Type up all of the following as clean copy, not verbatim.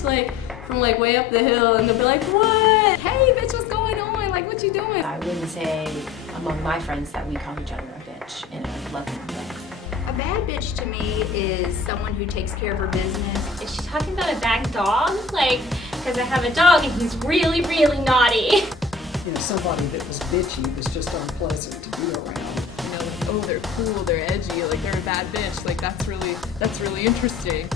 bitch, like from like way up the hill, and they'll be like, what? Hey bitch, what's going on? Like, what you doing? I wouldn't say among my friends that we call each other a bitch in a loving way. A bad bitch to me is someone who takes care of her business. Is she talking about a bad dog? Like, because I have a dog and he's really, really naughty. You know, somebody that was bitchy was just unpleasant to be around. You know, like, oh, they're cool, they're edgy, like they're a bad bitch. Like that's really interesting.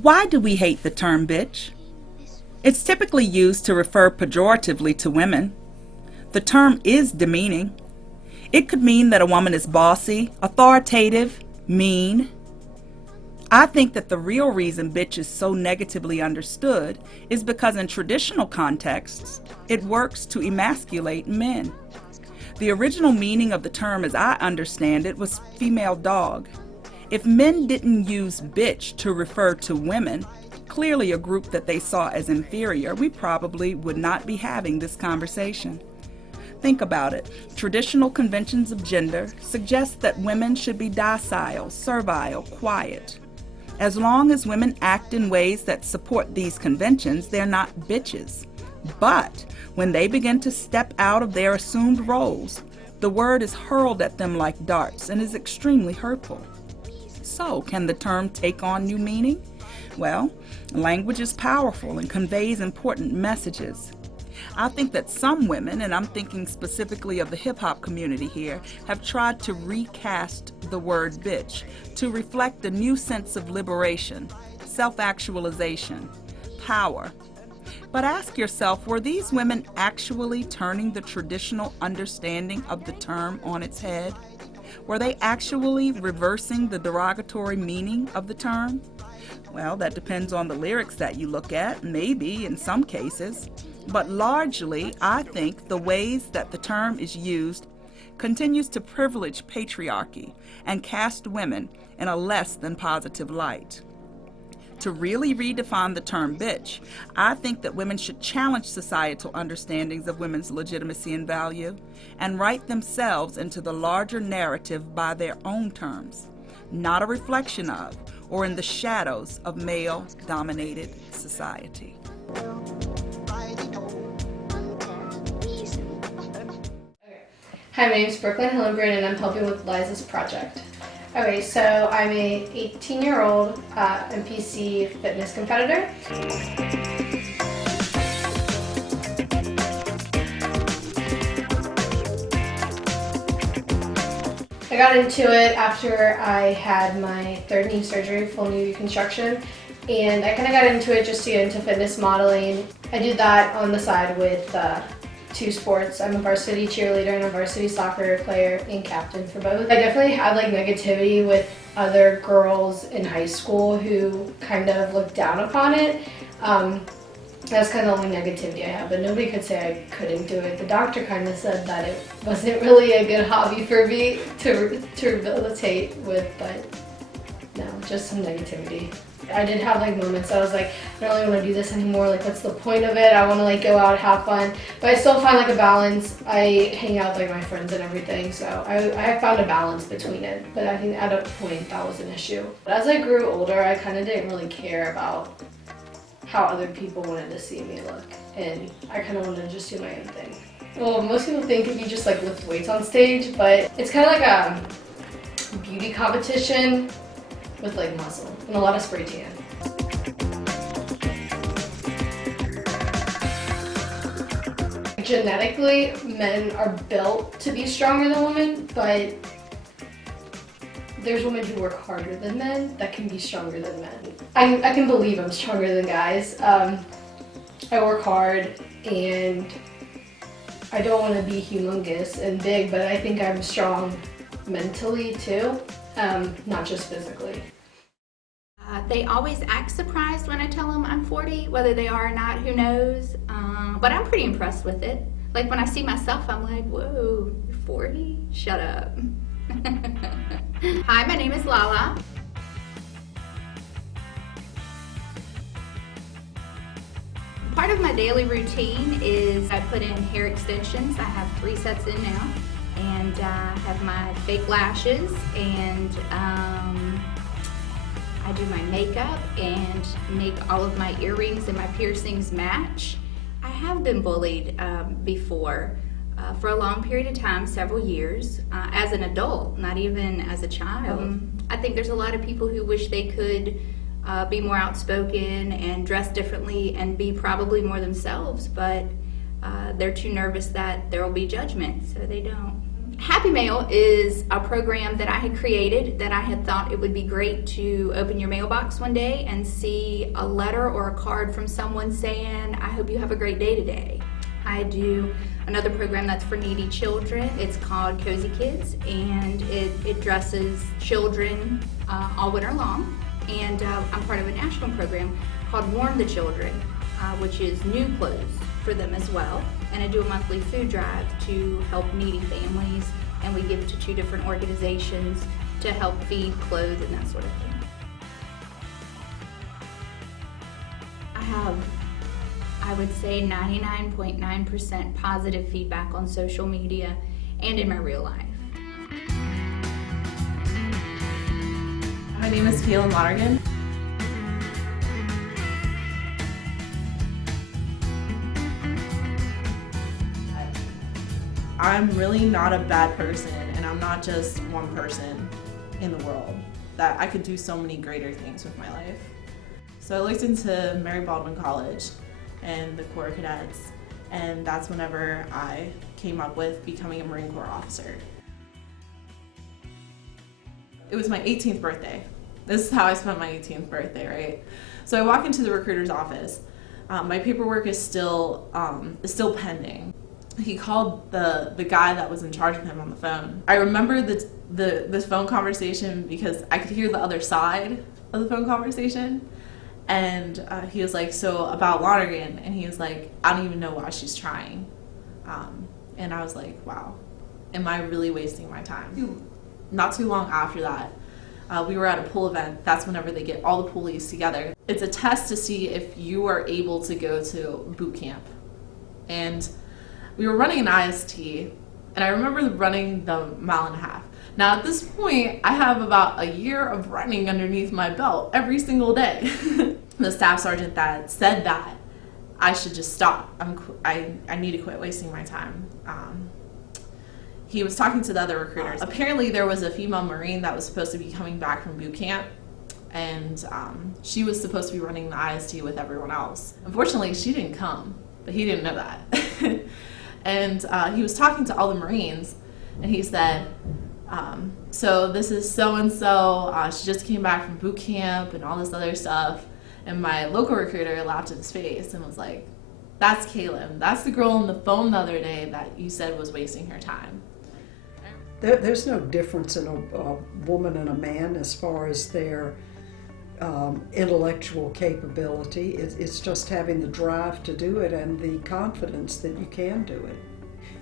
Why do we hate the term bitch? It's typically used to refer pejoratively to women. The term is demeaning. It could mean that a woman is bossy, authoritative, mean. I think that the real reason bitch is so negatively understood is because in traditional contexts, it works to emasculate men. The original meaning of the term as I understand it was female dog. If men didn't use bitch to refer to women, clearly a group that they saw as inferior, we probably would not be having this conversation. Think about it. Traditional conventions of gender suggest that women should be docile, servile, quiet. As long as women act in ways that support these conventions, they're not bitches. But when they begin to step out of their assumed roles, the word is hurled at them like darts and is extremely hurtful. So, can the term take on new meaning? Well, language is powerful and conveys important messages. I think that some women, and I'm thinking specifically of the hip-hop community here, have tried to recast the word bitch to reflect a new sense of liberation, self-actualization, power. But ask yourself, were these women actually turning the traditional understanding of the term on its head? Were they actually reversing the derogatory meaning of the term? Well, that depends on the lyrics that you look at, maybe in some cases. But largely, I think the ways that the term is used continues to privilege patriarchy and cast women in a less than positive light. To really redefine the term bitch, I think that women should challenge societal understandings of women's legitimacy and value and write themselves into the larger narrative by their own terms, not a reflection of or in the shadows of male-dominated society. Hi, my name is Brooklyn Hillenbrand and I'm helping with Liza's project. Okay, so I'm a 18-year-old NPC fitness competitor. I got into it after I had my third knee surgery, full knee reconstruction, and I kind of got into it just to get into fitness modeling. I did that on the side with two sports. I'm a varsity cheerleader and a varsity soccer player and captain for both. I definitely had like negativity with other girls in high school who kind of looked down upon it. That's kind of the only negativity I have, but nobody could say I couldn't do it. The doctor kind of said that it wasn't really a good hobby for me to rehabilitate with, but no, just some negativity. I did have like moments that I was like, I don't really want to do this anymore, like what's the point of it? I want to like go out and have fun, but I still find like a balance. I hang out with like my friends and everything, so I found a balance between it, but I think at a point that was an issue. But as I grew older, I kind of didn't really care about how other people wanted to see me look, and I kind of wanted to just do my own thing. Well, most people think if you just like lift weights on stage, but it's kind of like a beauty competition with like muscle and a lot of spray tan. Genetically, men are built to be stronger than women, but there's women who work harder than men that can be stronger than men. I can believe I'm stronger than guys. I work hard and I don't want to be humongous and big, but I think I'm strong mentally too, not just physically. They always act surprised when I tell them I'm 40, whether they are or not, who knows. But I'm pretty impressed with it. Like when I see myself, I'm like, whoa, you're 40? Shut up. Hi, my name is Lala. Part of my daily routine is I put in hair extensions. I have 3 sets in now. and I have my fake lashes, and I do my makeup and make all of my earrings and my piercings match. I have been bullied before for a long period of time, several years, as an adult, not even as a child. I think there's a lot of people who wish they could be more outspoken and dress differently and be probably more themselves, but they're too nervous that there will be judgment, so they don't. Happy Mail is a program that I had created that I had thought it would be great to open your mailbox one day and see a letter or a card from someone saying, I hope you have a great day today. I do another program that's for needy children. It's called Cozy Kids, and it dresses children all winter long. And I'm part of a national program called Warm the Children, which is new clothes for them as well. And I do a monthly food drive to help needy families, and we give to 2 different organizations to help feed, clothe, and that sort of thing. I have, I would say, 99.9% positive feedback on social media and in my real life. My name is Kayla Monaghan. I'm really not a bad person, and I'm not just one person in the world. That I could do so many greater things with my life. So I looked into Mary Baldwin College and the Corps Cadets, and that's whenever I came up with becoming a Marine Corps officer. It was my 18th birthday. This is how I spent my 18th birthday, right? So I walk into the recruiter's office. My paperwork is still pending. He called the guy that was in charge of him on the phone. I remember this phone conversation because I could hear the other side of the phone conversation. And he was like, so about Lonergan, and he was like, I don't even know why she's trying. And I was like, wow, am I really wasting my time? Not too long after that, we were at a pool event. That's whenever they get all the poolies together. It's a test to see if you are able to go to boot camp. And we were running an IST, and I remember running the 1.5 miles. Now at this point, I have about a year of running underneath my belt every single day. The staff sergeant that said that I should just stop. I need to quit wasting my time. He was talking to the other recruiters. Apparently there was a female Marine that was supposed to be coming back from boot camp, and she was supposed to be running the IST with everyone else. Unfortunately, she didn't come, but he didn't know that. And he was talking to all the Marines, and he said, so this is so-and-so, she just came back from boot camp and all this other stuff. And my local recruiter laughed in his face and was like, that's Kaylin. That's the girl on the phone the other day that you said was wasting her time. There's no difference in a woman and a man as far as their intellectual capability. It's just having the drive to do it and the confidence that you can do it.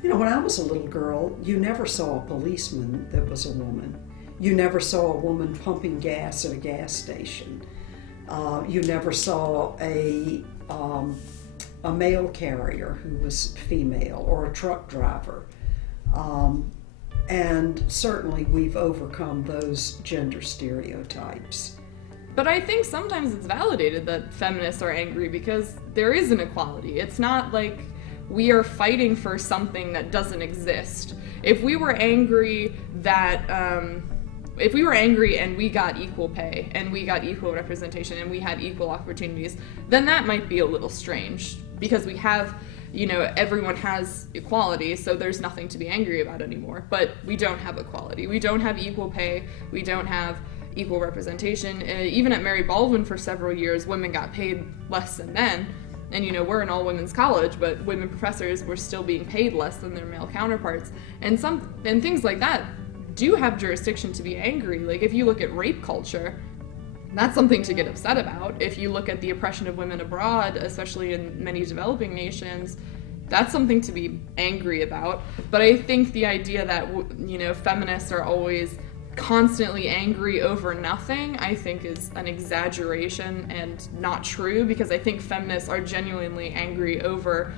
You know, when I was a little girl, you never saw a policeman that was a woman. You never saw a woman pumping gas at a gas station. You never saw a mail carrier who was female or a truck driver. And certainly we've overcome those gender stereotypes. But I think sometimes it's validated that feminists are angry because there is inequality. It's not like we are fighting for something that doesn't exist. If we were angry that, if we were angry and we got equal pay and we got equal representation and we had equal opportunities, then that might be a little strange because we have, you know, everyone has equality, so there's nothing to be angry about anymore. But we don't have equality. We don't have equal pay. We don't have equal representation. Even at Mary Baldwin for several years, women got paid less than men. And you know, we're an all-women's college, but women professors were still being paid less than their male counterparts. And things like that do have jurisdiction to be angry. Like if you look at rape culture, that's something to get upset about. If you look at the oppression of women abroad, especially in many developing nations, that's something to be angry about. But I think the idea that, you know, feminists are always constantly angry over nothing, I think is an exaggeration and not true, because I think feminists are genuinely angry over,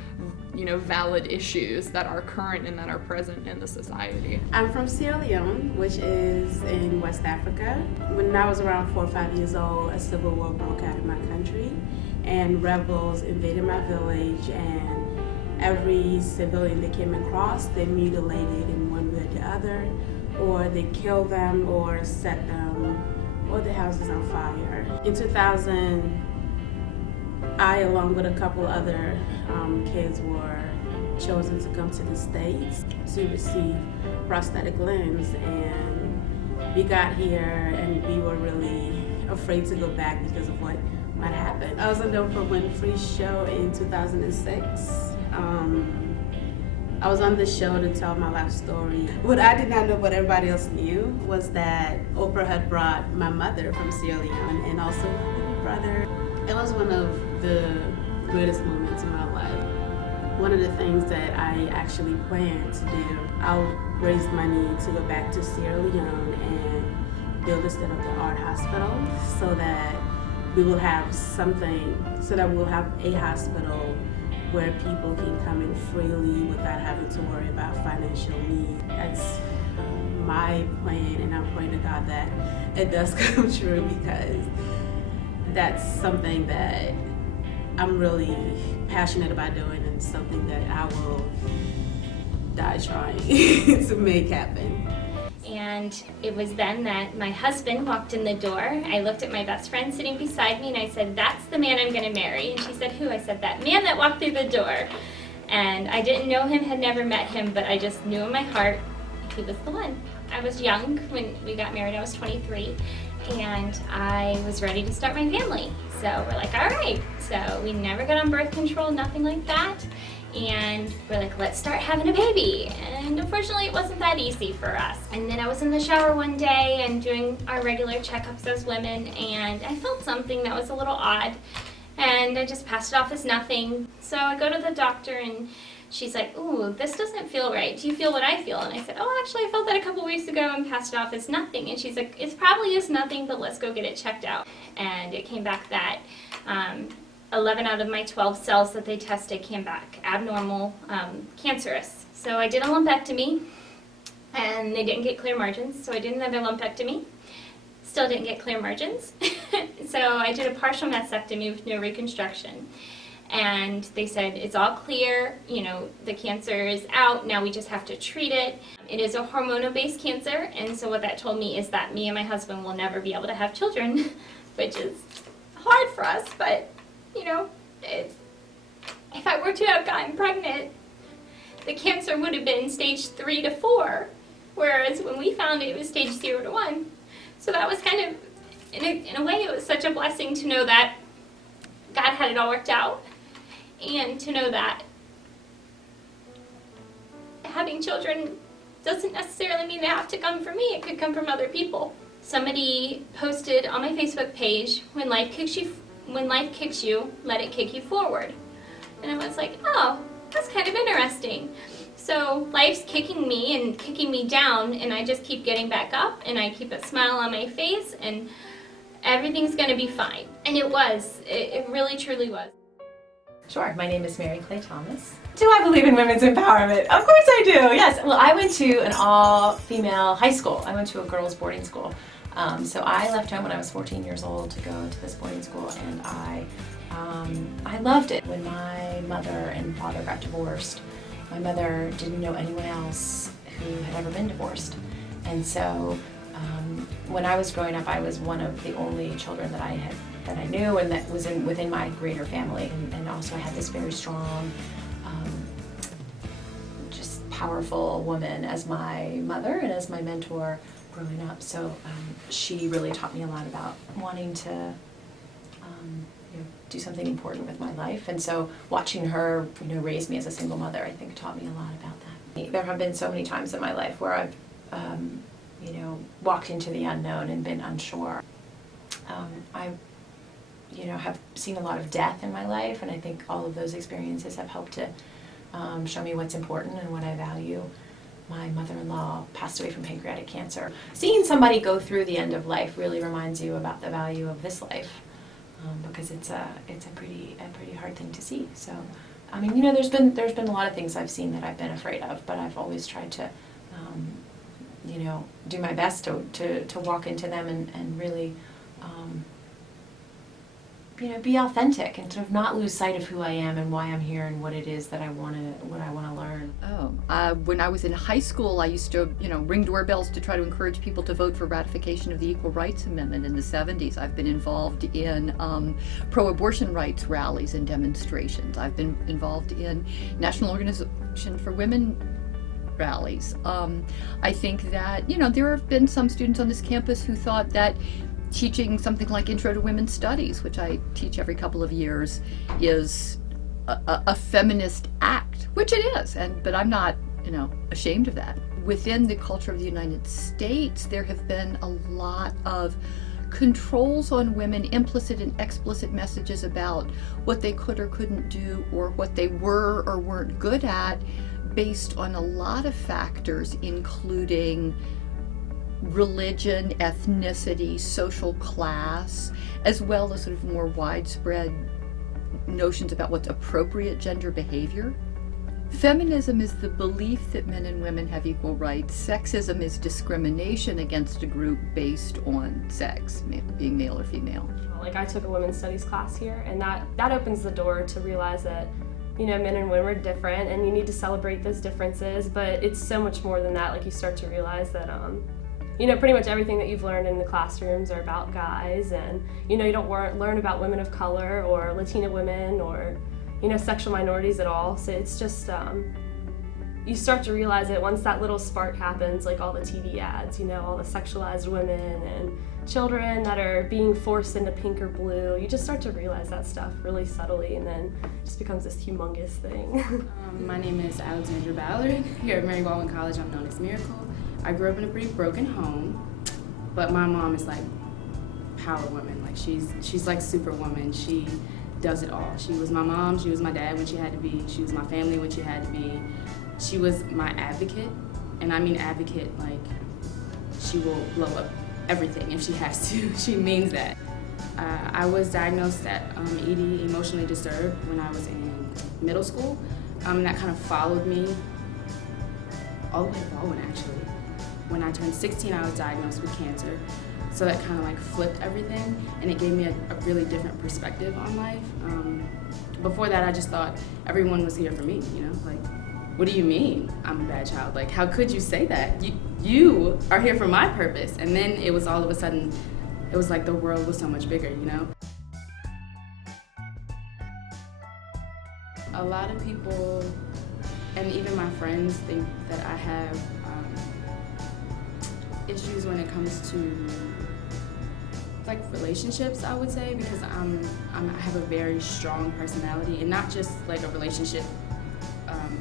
valid issues that are current and that are present in the society. I'm from Sierra Leone, which is in West Africa. When I was around 4 or 5 years old, a civil war broke out in my country, and rebels invaded my village, and every civilian they came across, they mutilated in one way or the other, or they killed them or set them or their houses on fire. In 2000, I, along with a couple other kids, were chosen to come to the States to receive prosthetic limbs, and we got here and we were really afraid to go back because of what might happen. I was on the Oprah Winfrey show in 2006. I was on the show to tell my life story. What I did not know, what everybody else knew, was that Oprah had brought my mother from Sierra Leone and also my little brother. It was one of the greatest moments in my life. One of the things that I actually planned to do, I'll raise money to go back to Sierra Leone and build a state-of-the-art hospital so that we will have a hospital where people can come in freely without having to worry about financial need. That's my plan, and I'm praying to God that it does come true, because that's something that I'm really passionate about doing, and something that I will die trying to make happen. And it was then that my husband walked in the door. I looked at my best friend sitting beside me and I said, "That's the man I'm gonna marry." And she said, "Who?" I said, "That man that walked through the door." And I didn't know him, had never met him, but I just knew in my heart he was the one. I was young when we got married. I was 23, and I was ready to start my family. So we're like, all right. So we never got on birth control, nothing like that. And we're like, let's start having a baby. And unfortunately, it wasn't that easy for us. And then I was in the shower one day and doing our regular checkups as women, and I felt something that was a little odd. And I just passed it off as nothing. So I go to the doctor, and she's like, "Ooh, this doesn't feel right. Do you feel what I feel?" And I said, "Oh, actually, I felt that a couple weeks ago," and passed it off as nothing. And she's like, "It probably is nothing, but let's go get it checked out." And it came back that 11 out of my 12 cells that they tested came back abnormal, cancerous. So I did a lumpectomy, and they didn't get clear margins, so I did another lumpectomy. Still didn't get clear margins. So I did a partial mastectomy with no reconstruction. And they said, it's all clear, the cancer is out, now we just have to treat it. It is a hormonal-based cancer, and so what that told me is that me and my husband will never be able to have children, which is hard for us, but, if I were to have gotten pregnant, the cancer would have been stage 3 to 4, whereas when we found it, it was stage 0 to 1. So that was kind of, in a way, it was such a blessing to know that God had it all worked out, and to know that having children doesn't necessarily mean they have to come from me. It could come from other people. Somebody posted on my Facebook page, when life kicks you, let it kick you forward. And I was like, oh, that's kind of interesting. So life's kicking me and kicking me down, and I just keep getting back up, and I keep a smile on my face, and everything's gonna be fine. And it was. It really, truly was. Sure. My name is Mary Clay Thomas. Do I believe in women's empowerment? Of course I do, yes. Well, I went to an all-female high school. I went to a girls' boarding school. So I left home when I was 14 years old to go to this boarding school, and I loved it. When my mother and father got divorced, my mother didn't know anyone else who had ever been divorced. And so when I was growing up, I was one of the only children that I knew, and that was within my greater family. And also I had this very strong, just powerful woman as my mother and as my mentor growing up. So she really taught me a lot about wanting to do something important with my life. And so watching her raise me as a single mother, I think taught me a lot about that. There have been so many times in my life where I've walked into the unknown and been unsure. I have seen a lot of death in my life, and I think all of those experiences have helped to show me what's important and what I value. My mother-in-law passed away from pancreatic cancer. Seeing somebody go through the end of life really reminds you about the value of this life, because it's a pretty hard thing to see. So I mean, you know, there's been a lot of things I've seen that I've been afraid of, but I've always tried to, you know, do my best to walk into them and really, you know, be authentic and sort of not lose sight of who I am and why I'm here and what it is that I want to learn. When I was in high school, I used to, you know, ring doorbells to try to encourage people to vote for ratification of the Equal Rights Amendment in the 70s. I've been involved in pro-abortion rights rallies and demonstrations. I've been involved in National Organization for Women rallies. I think that, you know, there have been some students on this campus who thought that teaching something like Intro to Women's Studies, which I teach every couple of years, is a feminist act, which it is, but I'm not, you know, ashamed of that. Within the culture of the United States, there have been a lot of controls on women, implicit and explicit messages about what they could or couldn't do or what they were or weren't good at, based on a lot of factors, including religion, ethnicity, social class, as well as sort of more widespread notions about what's appropriate gender behavior. Feminism is the belief that men and women have equal rights. Sexism is discrimination against a group based on sex, being male or female. Like, I took a women's studies class here, and that opens the door to realize that, you know, men and women are different and you need to celebrate those differences, but it's so much more than that. Like, you start to realize that you know, pretty much everything that you've learned in the classrooms are about guys, and, you know, you don't learn about women of color or Latina women or, you know, sexual minorities at all. So it's just, you start to realize that once that little spark happens, like all the TV ads, you know, all the sexualized women and children that are being forced into pink or blue, you just start to realize that stuff really subtly, and then it just becomes this humongous thing. My name is Alexandra Ballard. Here at Mary Baldwin College, I'm known as Miracle. I grew up in a pretty broken home, but my mom is like power woman. Like, she's like superwoman. She does it all. She was my mom, she was my dad when she had to be, she was my family when she had to be. She was my advocate, and I mean advocate like she will blow up everything if she has to. She means that. I was diagnosed at ED, emotionally disturbed, when I was in middle school, and that kind of followed me all the way to Baldwin, actually. When I turned 16, I was diagnosed with cancer. So that kind of like flipped everything, and it gave me a really different perspective on life. Before that, I just thought everyone was here for me, you know? Like, what do you mean I'm a bad child? Like, how could you say that? You are here for my purpose. And then it was all of a sudden, it was like the world was so much bigger, you know? A lot of people, and even my friends, think that I have issues when it comes to like relationships, I would say, because I have a very strong personality, and not just like a relationship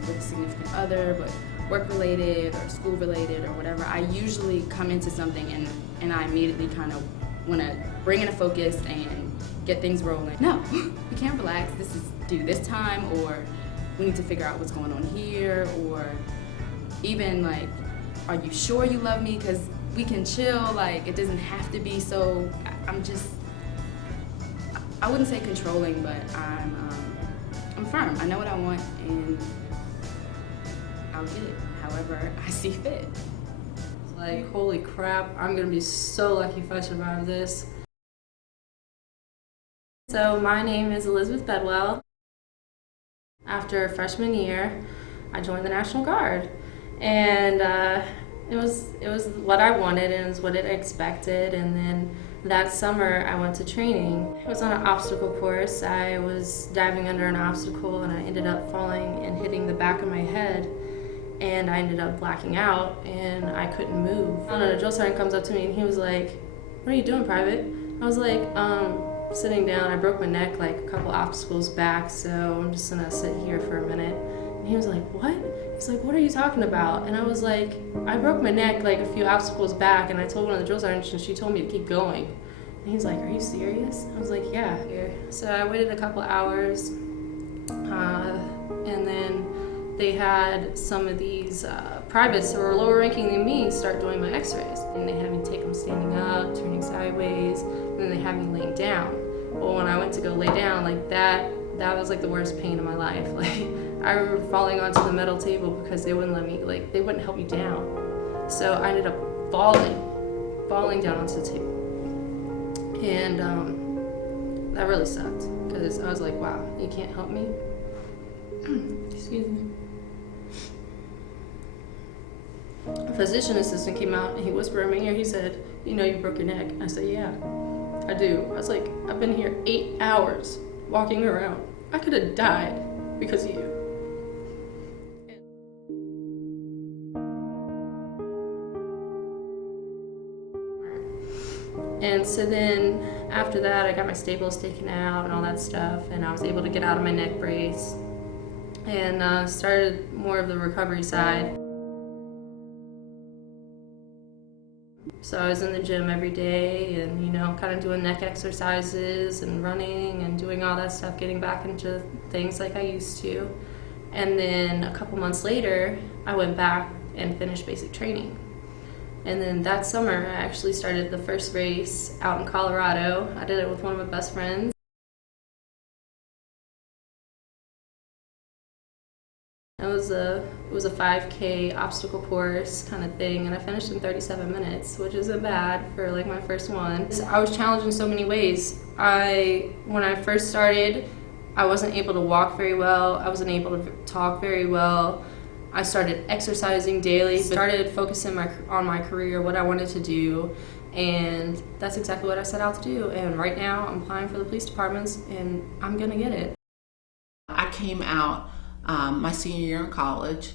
with a significant other, but work-related or school-related or whatever. I usually come into something and I immediately kind of want to bring in a focus and get things rolling. No, we can't relax. This is due this time, or we need to figure out what's going on here, or even like, are you sure you love me? Because we can chill, like, it doesn't have to be so, I wouldn't say controlling, but I'm firm. I know what I want, and I'll get it however I see fit. Like, holy crap, I'm gonna be so lucky if I survive this. So my name is Elizabeth Bedwell. After freshman year, I joined the National Guard, and it was what I wanted, and it was what I expected. And then that summer I went to training. It was on an obstacle course. I was diving under an obstacle, and I ended up falling and hitting the back of my head, and I ended up blacking out, and I couldn't move. And then a drill sergeant comes up to me, and he was like, "What are you doing, Private?" I was like, sitting down. I broke my neck like a couple obstacles back, so I'm just gonna sit here for a minute. And he was like, "What?" He's like, "What are you talking about?" And I was like, "I broke my neck like a few obstacles back," and I told one of the drill sergeants, and she told me to keep going. And he was like, "Are you serious?" I was like, "Yeah." So I waited a couple hours, and then they had some of these privates who were lower ranking than me start doing my x-rays. And they had me take them standing up, turning sideways, and then they had me laying down. Well, when I went to go lay down, like that that was like the worst pain of my life. Like, I remember falling onto the metal table because they wouldn't let me, like, they wouldn't help me down. So I ended up falling down onto the table. And that really sucked because I was like, wow, you can't help me? Excuse me. A physician assistant came out and he whispered in my ear, he said, you know you broke your neck. I said, yeah, I do. I was like, I've been here 8 hours walking around. I could have died because of you. And so then after that, I got my staples taken out and all that stuff, and I was able to get out of my neck brace and started more of the recovery side. So I was in the gym every day and, you know, kind of doing neck exercises and running and doing all that stuff, getting back into things like I used to. And then a couple months later, I went back and finished basic training. And then that summer, I actually started the first race out in Colorado. I did it with one of my best friends. It was a 5K obstacle course kind of thing, and I finished in 37 minutes, which isn't bad for like my first one. I was challenged in so many ways. When I first started, I wasn't able to walk very well. I wasn't able to talk very well. I started exercising daily, started focusing on my career, what I wanted to do, and that's exactly what I set out to do. And right now, I'm applying for the police departments, and I'm gonna get it. I came out my senior year in college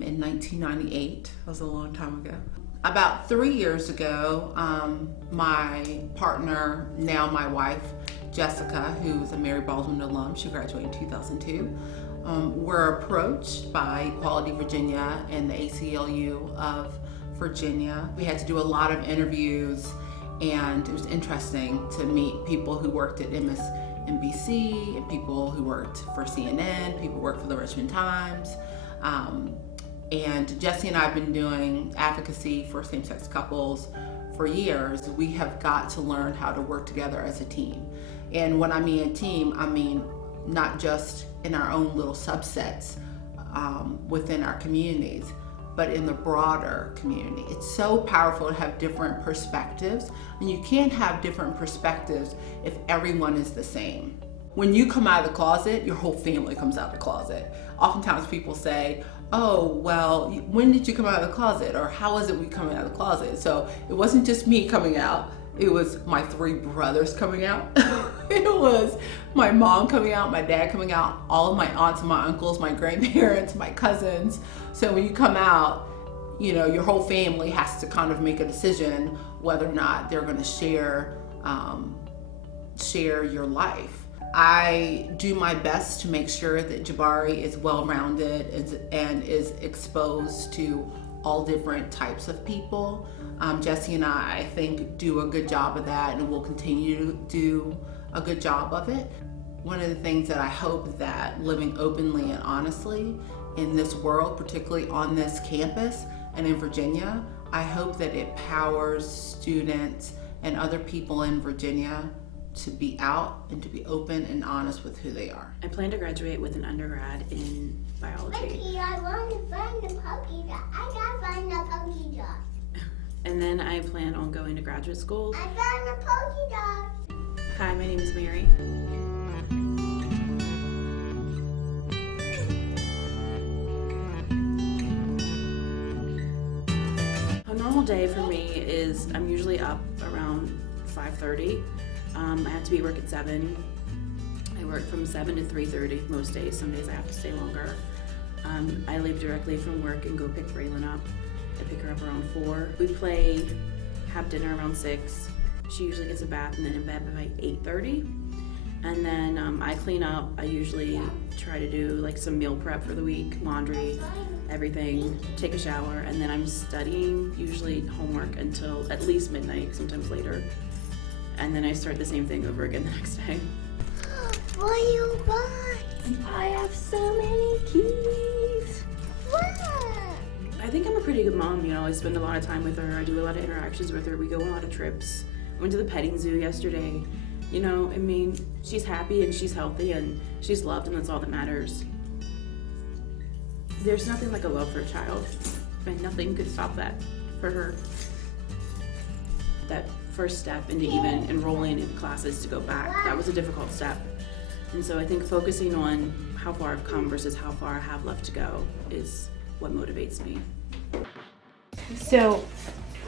in 1998. That was a long time ago. About 3 years ago, my partner, now my wife, Jessica, who's a Mary Baldwin alum, she graduated in 2002, were approached by Equality Virginia and the ACLU of Virginia. We had to do a lot of interviews, and it was interesting to meet people who worked at MSNBC and people who worked for CNN, people who worked for the Richmond Times. And Jesse and I have been doing advocacy for same-sex couples for years. We have got to learn how to work together as a team. And when I mean a team, I mean not just in our own little subsets within our communities, but in the broader community. It's so powerful to have different perspectives, and you can't have different perspectives if everyone is the same. When you come out of the closet, your whole family comes out of the closet. Oftentimes people say, oh, well, when did you come out of the closet? Or how was it we coming out of the closet? So it wasn't just me coming out, it was my 3 brothers coming out. It was my mom coming out, my dad coming out, all of my aunts and my uncles, my grandparents, my cousins. So when you come out, you know, your whole family has to kind of make a decision whether or not they're gonna share your life. I do my best to make sure that Jabari is well-rounded and is exposed to all different types of people. Jesse and I think, do a good job of that, and will continue to do a good job of it. One of the things that I hope that living openly and honestly in this world, particularly on this campus and in Virginia, I hope that it powers students and other people in Virginia to be out and to be open and honest with who they are. I plan to graduate with an undergrad in biology. Lucky, I want to find the puppy dog. I gotta find the puppy dog. And then I plan on going to graduate school. I found the puppy dog. Hi, my name is Mary. A normal day for me is I'm usually up around 5:30. I have to be at work at 7. I work from 7 to 3:30 most days. Some days I have to stay longer. I leave directly from work and go pick Braylon up. I pick her up around 4. We play, have dinner around 6. She usually gets a bath and then in bed by 8:30. And then I clean up. I usually try to do like some meal prep for the week, laundry, everything, take a shower, and then I'm studying, usually homework, until at least midnight, sometimes later. And then I start the same thing over again the next day. What do you want? I have so many keys. What? I think I'm a pretty good mom, you know. I spend a lot of time with her. I do a lot of interactions with her. We go on a lot of trips. I went to the petting zoo yesterday. You know, I mean, she's happy and she's healthy and she's loved, and that's all that matters. There's nothing like a love for a child, and nothing could stop that for her. That first step into even enrolling in classes to go back, that was a difficult step. And so I think focusing on how far I've come versus how far I have left to go is what motivates me. So,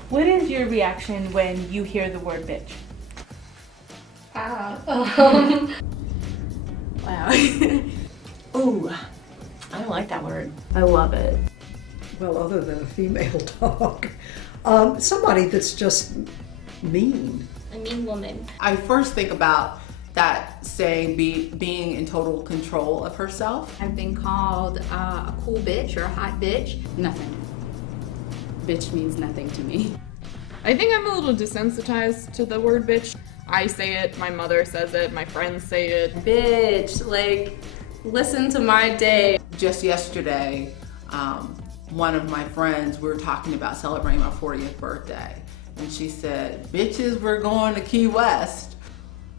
what is your reaction when you hear the word bitch? Wow. Ooh, I don't like that word. I love it. Well, other than a female dog, somebody that's just mean. A mean woman. I first think about that saying being in total control of herself. I've been called a cool bitch or a hot bitch. Nothing. Bitch means nothing to me. I think I'm a little desensitized to the word bitch. I say it, my mother says it, my friends say it. Bitch, like, listen to my day. Just yesterday, one of my friends, we were talking about celebrating my 40th birthday, and she said, bitches, we're going to Key West.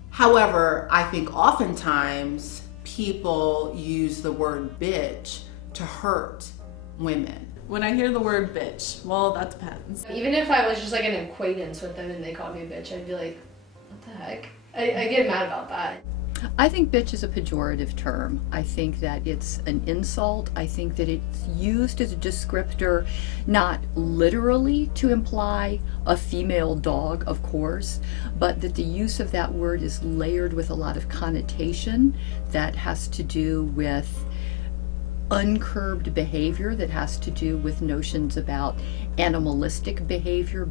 However, I think oftentimes people use the word bitch to hurt women. When I hear the word bitch, well, that depends. Even if I was just like an acquaintance with them and they called me a bitch, I'd be like, what the heck? I get mad about that. I think bitch is a pejorative term. I think that it's an insult. I think that it's used as a descriptor, not literally to imply a female dog, of course, but that the use of that word is layered with a lot of connotation that has to do with uncurbed behavior, that has to do with notions about animalistic behavior,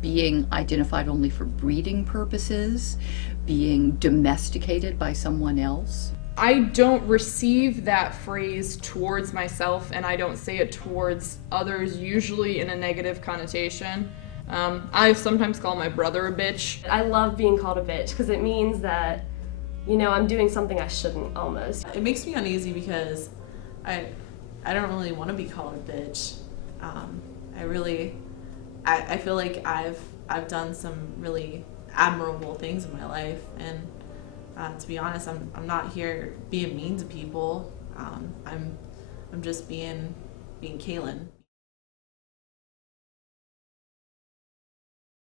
being identified only for breeding purposes, being domesticated by someone else. I don't receive that phrase towards myself, and I don't say it towards others, usually in a negative connotation. I sometimes call my brother a bitch. I love being called a bitch because it means that, you know, I'm doing something I shouldn't almost. It makes me uneasy because I don't really want to be called a bitch. I feel like I've done some really admirable things in my life, and to be honest, I'm not here being mean to people. I'm just being Kaylin.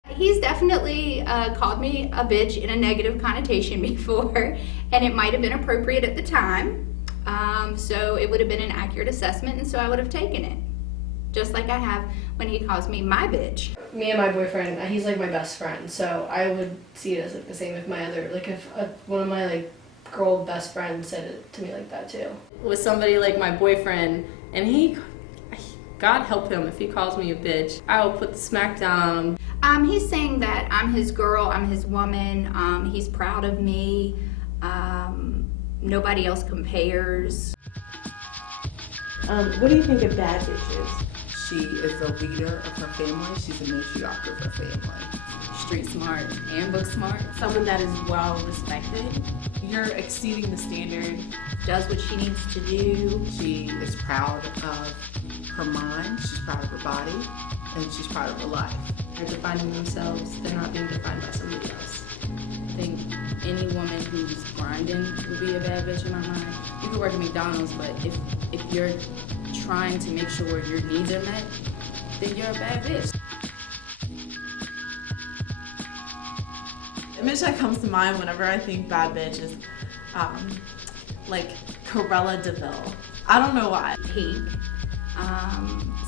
He's definitely called me a bitch in a negative connotation before, and it might have been appropriate at the time. So it would have been an accurate assessment, and so I would have taken it. Just like I have when he calls me my bitch. Me and my boyfriend, he's like my best friend, so I would see it as like the same if my other, like if one of my like girl best friends said it to me like that too. With somebody like my boyfriend, and he, God help him if he calls me a bitch, I will put the smack down on him. He's saying that I'm his girl, I'm his woman, he's proud of me, nobody else compares. What do you think a bad bitch is? She is the leader of her family. She's the matriarch of her family. Street smart and book smart. Someone that is well respected. You're exceeding the standard. Does what she needs to do. She is proud of her mind, she's proud of her body, and she's proud of her life. They're defining themselves, they're not being defined by somebody else. I think any woman who's grinding would be a bad bitch in my mind. You could work at McDonald's, but if you're trying to make sure your needs are met, then you're a bad bitch. The image that comes to mind whenever I think bad bitch is like Cruella de Vil. I don't know why. Pink.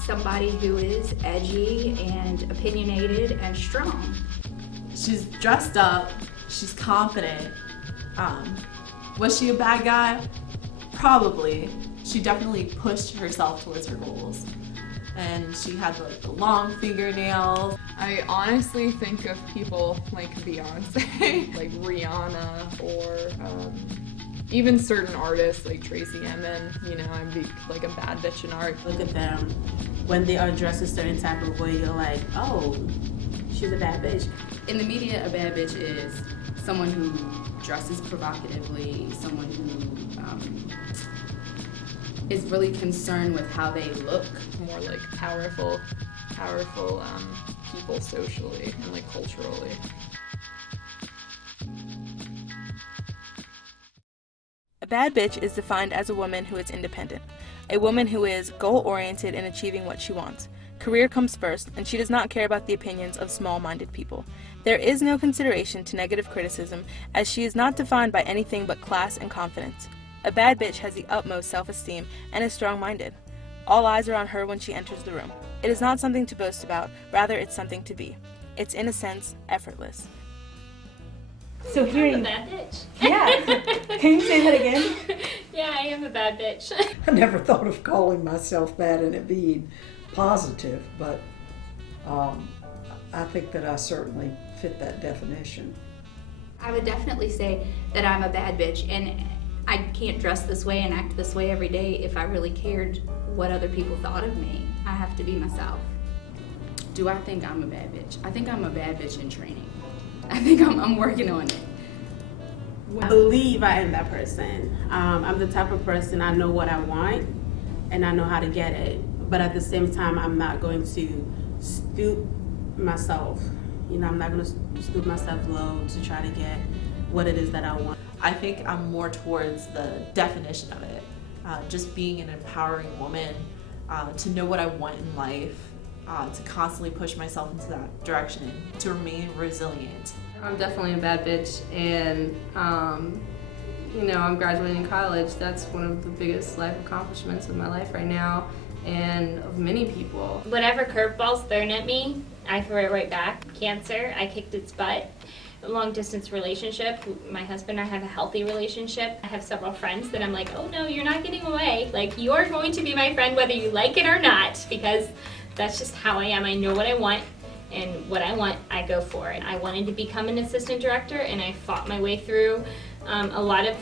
Somebody who is edgy and opinionated and strong. She's dressed up, she's confident. Was she a bad guy? Probably. She definitely pushed herself towards her goals. And she had like the long fingernails. I honestly think of people like Beyonce, like Rihanna, or even certain artists like Tracy Emin. You know, I'd be like a bad bitch in art. Look at them. When they are dressed a certain type of way, you're like, oh, she's a bad bitch. In the media, a bad bitch is someone who dresses provocatively, someone who is really concerned with how they look. More like powerful people socially and like culturally. bad bitch is defined as a woman who is independent, a woman who is goal-oriented in achieving what she wants. Career comes first, and she does not care about the opinions of small-minded people. There is no consideration to negative criticism, as she is not defined by anything but class and confidence. A bad bitch has the utmost self-esteem and is strong-minded. All eyes are on her when she enters the room. It is not something to boast about, rather it's something to be. It's, in a sense, effortless. So hearing... I'm a bad bitch. Yeah. Can you say that again? Yeah, I am a bad bitch. I never thought of calling myself that and it being positive, but I think that I certainly fit that definition. I would definitely say that I'm a bad bitch, and I can't dress this way and act this way every day if I really cared what other people thought of me. I have to be myself. Do I think I'm a bad bitch? I think I'm a bad bitch in training. I think I'm working on it. I believe I am that person. I'm the type of person, I know what I want and I know how to get it. But at the same time, I'm not going to stoop myself. You know, I'm not going to stoop myself low to try to get what it is that I want. I think I'm more towards the definition of it. Just being an empowering woman, to know what I want in life, to constantly push myself into that direction, to remain resilient. I'm definitely a bad bitch, and you know, I'm graduating college. That's one of the biggest life accomplishments of my life right now, and of many people. Whatever curveball's thrown at me, I throw it right back. Cancer, I kicked its butt. A long distance relationship, my husband and I have a healthy relationship. I have several friends that I'm like, oh no, you're not getting away. Like, you're going to be my friend whether you like it or not, because that's just how I am. I know what I want, and what I want, I go for it. I wanted to become an assistant director, and I fought my way through a lot of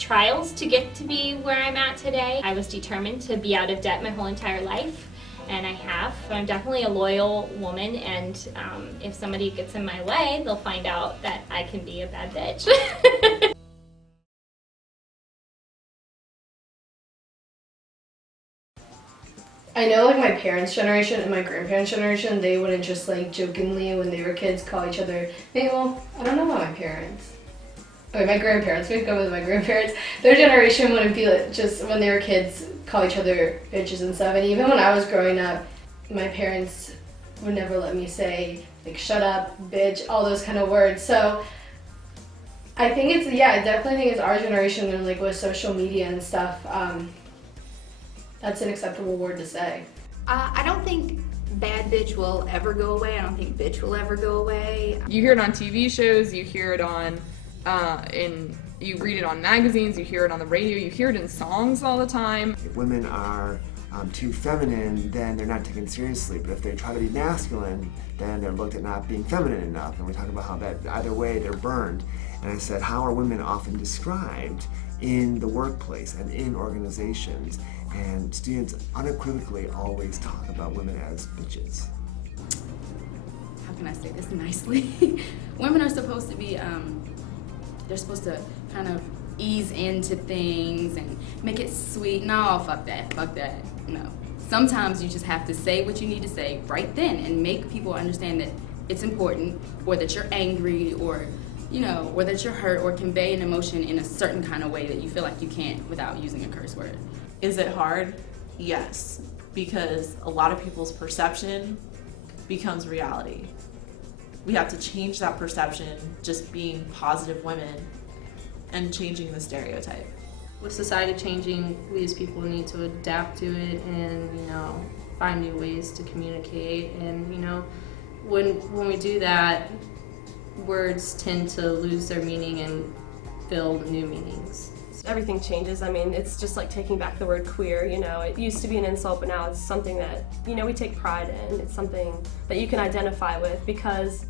trials to get to be where I'm at today. I was determined to be out of debt my whole entire life, and I have. I'm definitely a loyal woman, and if somebody gets in my way, they'll find out that I can be a bad bitch. I know, like, my parents' generation and my grandparents' generation, they wouldn't just, like, jokingly when they were kids call each other, well, I don't know about my parents. Okay, my grandparents, we'd go with my grandparents. Their generation wouldn't be like, just when they were kids, call each other bitches and stuff. And even when I was growing up, my parents would never let me say, like, shut up, bitch, all those kind of words. So I think it's, yeah, I definitely think it's our generation, and, like, with social media and stuff, that's an acceptable word to say. I don't think bad bitch will ever go away. I don't think bitch will ever go away. You hear it on TV shows, you hear it on, you read it on magazines, you hear it on the radio, you hear it in songs all the time. If women are too feminine, then they're not taken seriously. But if they try to be masculine, then they're looked at not being feminine enough. And we talk about how that either way they're burned. And I said, how are women often described in the workplace and in organizations? And students unequivocally always talk about women as bitches. How can I say this nicely? Women are supposed to be, they're supposed to kind of ease into things and make it sweet. No, fuck that, no. Sometimes you just have to say what you need to say right then and make people understand that it's important, or that you're angry, or, you know, or that you're hurt, or convey an emotion in a certain kind of way that you feel like you can't without using a curse word. Is it hard? Yes, because a lot of people's perception becomes reality. We have to change that perception, just being positive women, and changing the stereotype. With society changing, we as people need to adapt to it and, you know, find new ways to communicate. And, you know, when we do that, words tend to lose their meaning and fill new meanings. Everything changes. I mean, it's just like taking back the word queer, you know. It used to be an insult, but now it's something that, you know, we take pride in. It's something that you can identify with because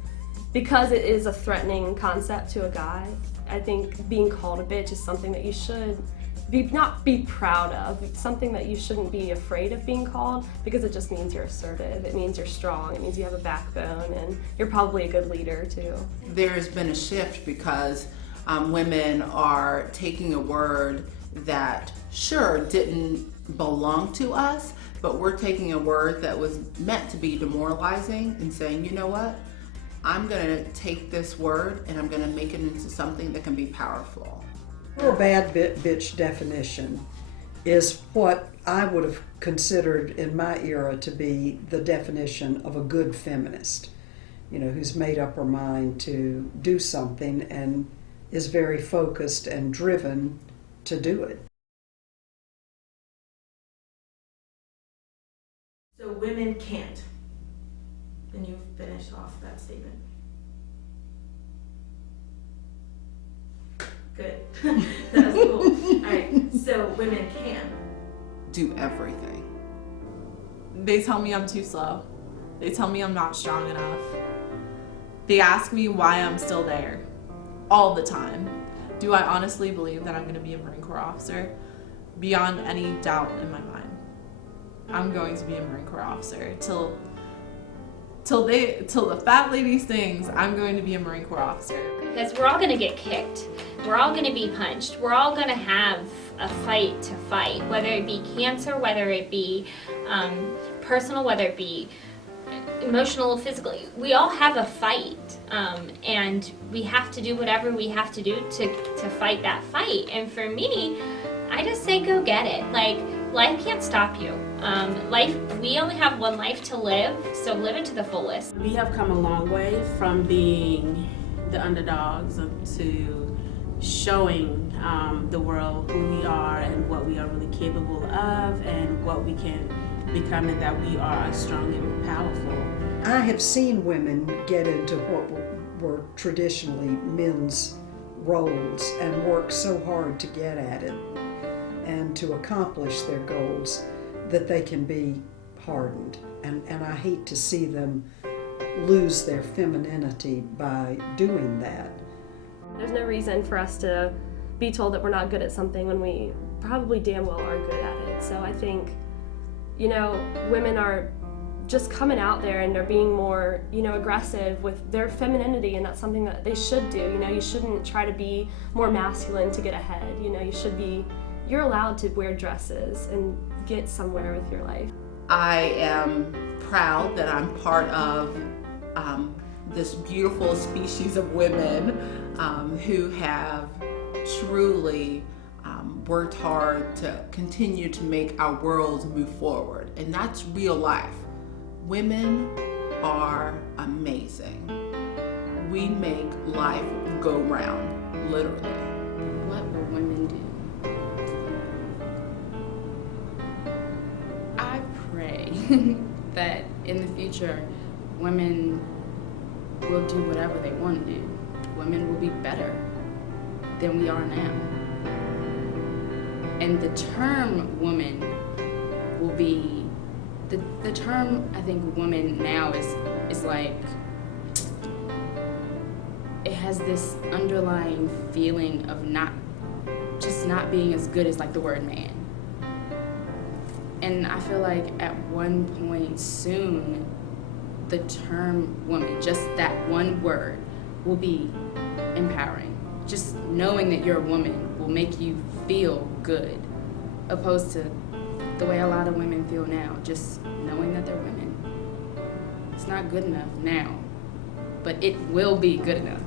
it is a threatening concept to a guy. I think being called a bitch is something that you should not be proud of. It's something that you shouldn't be afraid of being called, because it just means you're assertive. It means you're strong. It means you have a backbone, and you're probably a good leader too. There's been a shift because women are taking a word that sure didn't belong to us, but we're taking a word that was meant to be demoralizing and saying, you know what? I'm gonna take this word and I'm gonna make it into something that can be powerful. Her bad bitch definition is what I would have considered in my era to be the definition of a good feminist, you know, who's made up her mind to do something and is very focused and driven to do it. So women can't. Then you finish off that statement. Good. That was cool. Alright, so women can do everything. They tell me I'm too slow. They tell me I'm not strong enough. They ask me why I'm still there all the time. Do I honestly believe that I'm going to be a Marine Corps officer? Beyond any doubt in my mind. I'm going to be a Marine Corps officer. Till the fat lady sings, I'm going to be a Marine Corps officer. Because we're all going to get kicked. We're all going to be punched. We're all going to have a fight to fight, whether it be cancer, whether it be personal, whether it be emotional, physical. We all have a fight, and we have to do whatever we have to do to fight that fight. And for me, I just say go get it. Like, life can't stop you. We only have one life to live, so live it to the fullest. We have come a long way from being the underdogs to showing the world who we are and what we are really capable of and what we can become, and that we are strong and powerful. I have seen women get into what were traditionally men's roles and work so hard to get at it and to accomplish their goals that they can be hardened. And I hate to see them lose their femininity by doing that. There's no reason for us to be told that we're not good at something when we probably damn well are good at it. So I think, you know, women are just coming out there and they're being more, you know, aggressive with their femininity, and that's something that they should do. You know, you shouldn't try to be more masculine to get ahead. You know, you're allowed to wear dresses and get somewhere with your life. I am proud that I'm part of this beautiful species of women who have truly worked hard to continue to make our worlds move forward. And that's real life. Women are amazing. We make life go round, literally. What will women do? I pray that in the future, women will do whatever they want to do. Women will be better than we are now. And the term woman will be, the term I think woman now is like, it has this underlying feeling of not being as good as like the word man. And I feel like at one point soon, the term woman, just that one word, will be empowering. Just knowing that you're a woman will make you feel good, opposed to the way a lot of women feel now, just knowing that they're women. It's not good enough now, but it will be good enough.